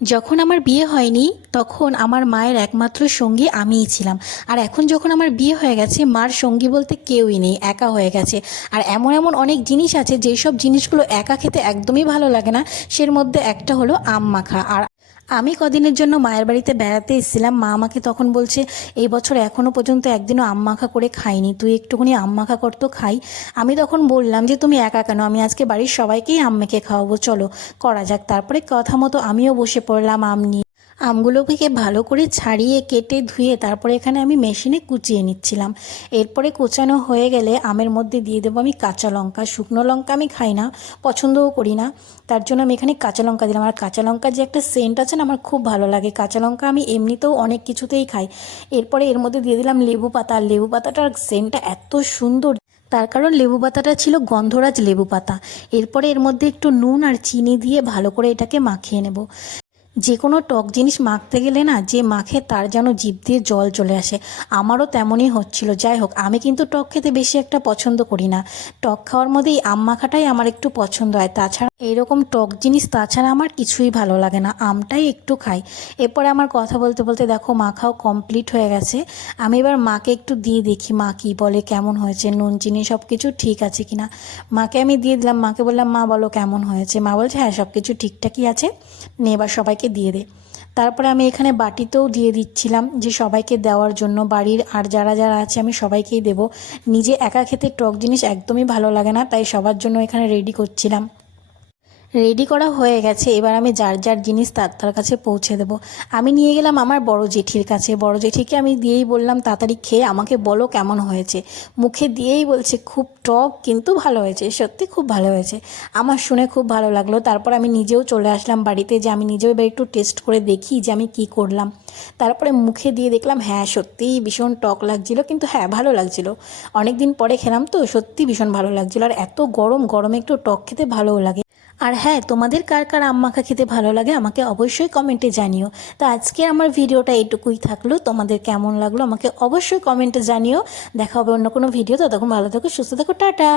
যখন আমার বিয়ে হয়নি তখন আমার মায়ের একমাত্র সঙ্গী আমিই ছিলাম। আর এখন যখন আমার বিয়ে হয়ে গেছে, মার সঙ্গী বলতে কেউই নেই, একা হয়ে গেছে। আর এমন এমন অনেক জিনিস আছে যেই সব জিনিসগুলো একা খেতে একদমই ভালো লাগে না। সের মধ্যে একটা হলো আম মাখা। আর আমি কদিনের জন্য মায়ের বাড়িতে বেড়াতে এসেছিলাম, মা আমাকে তখন বলছে এই বছর এখনও পর্যন্ত একদিনও আম মাখা করে খাইনি, তুই একটুখানি আম মাখা কর তো খাই। আমি তখন বললাম যে তুমি একা কেন, আমি আজকে বাড়ির সবাইকেই আম মেখে খাওয়াবো, চলো করা যাক। তারপরে কথা মতো আমিও বসে পড়লাম আম নিয়ে। আমগুলোকে ভালো করে ছাড়িয়ে কেটে ধুয়ে তারপরে এখানে আমি মেশিনে কুচিয়ে নিচ্ছিলাম। এরপরে কোচানো হয়ে গেলে আমের মধ্যে দিয়ে দেবো আমি কাঁচা লঙ্কা। শুকনো লঙ্কা আমি খাই না, পছন্দও করি না, তার জন্য আমি এখানে কাঁচা লঙ্কা দিলাম। আর কাঁচা লঙ্কার যে একটা সেন্ট আছে না, আমার খুব ভালো লাগে। কাঁচা লঙ্কা আমি এমনিতেও অনেক কিছুতেই খাই। এরপরে এর মধ্যে দিয়ে দিলাম লেবু পাতা। আর লেবু পাতাটার সেন্টটা এত সুন্দর, তার কারণ লেবু পাতাটা ছিল গন্ধরাজ লেবু পাতা। এরপরে এর মধ্যে একটু নুন আর চিনি দিয়ে ভালো করে এটাকে মাখিয়ে নেব। যে কোনো টক জিনিস মাখতে গেলে না, যে মাখে তার যেন জিভ দিয়ে জল চলে আসে। আমারও তেমনই হচ্ছিল। যাই হোক, আমি কিন্তু টক খেতে বেশি একটা পছন্দ করি না। টক খাওয়ার মধ্যে এই আম মাখাটাই আমার একটু পছন্দ হয়। তাছাড়া এইরকম টক জিনিস তাছাড়া আমার কিছুই ভালো লাগে না, আমটাই একটু খাই। এরপরে আমার কথা বলতে বলতে দেখো মাখাও কমপ্লিট হয়ে গেছে। আমি এবার মাকে একটু দিয়ে দেখি মা কী বলে, কেমন হয়েছে, নুন চিনি সব কিছু ঠিক আছে কিনা। মাকে আমি দিয়ে দিলাম, মাকে বললাম মা বলো কেমন হয়েছে। মা বলছে হ্যাঁ সব কিছু ঠিকঠাকই আছে, নে এবার সবাইকে দিয়ে দে। তারপরে আমি এখানে বাটিতেও দিয়ে দিচ্ছিলাম, যে সবাইকে দেওয়ার জন্য, বাড়ির আর যারা যারা আছে আমি সবাইকেই দেবো। নিজে একা খেতে টক জিনিস একদমই ভালো লাগে না, তাই সবার জন্য এখানে রেডি করছিলাম। রেডি করা হয়ে গেছে, এবার আমি যার যার জিনিস তার তার কাছে পৌঁছে দেবো। আমি নিয়ে গেলাম আমার বড় জেঠির কাছে। বড় জেঠিকে আমি দিয়েই বললাম তাড়াতাড়ি খেয়ে আমাকে বলো কেমন হয়েছে। মুখে দিয়েই বলছে খুব টক কিন্তু ভালো হয়েছে, সত্যি খুব ভালো হয়েছে। আমার শুনে খুব ভালো লাগলো। তারপর আমি নিজেও চলে আসলাম বাড়িতে, যে আমি নিজেও এবার একটু টেস্ট করে দেখি যে আমি কি করলাম। তারপরে মুখে দিয়ে দেখলাম হ্যাঁ সত্যিই ভীষণ টক লাগছিলো, কিন্তু হ্যাঁ ভালো লাগছিলো। অনেক দিন পরে খেলাম তো, সত্যি ভীষণ ভালো লাগছিলো। আর এত গরম গরমে একটু টক খেতে ভালোও লাগে। আর হ্যাঁ, তোমাদের কার কার আম মাখা খেতে ভালো লাগে আমাকে অবশ্যই কমেন্টে জানিও। তো আজকে আমার ভিডিওটা এইটুকুই থাকলো, তোমাদের কেমন লাগলো আমাকে অবশ্যই কমেন্টে জানিও। দেখা হবে অন্য কোনো ভিডিও। ততক্ষণ ভালো থাকো, সুস্থ থাকো, টাটা।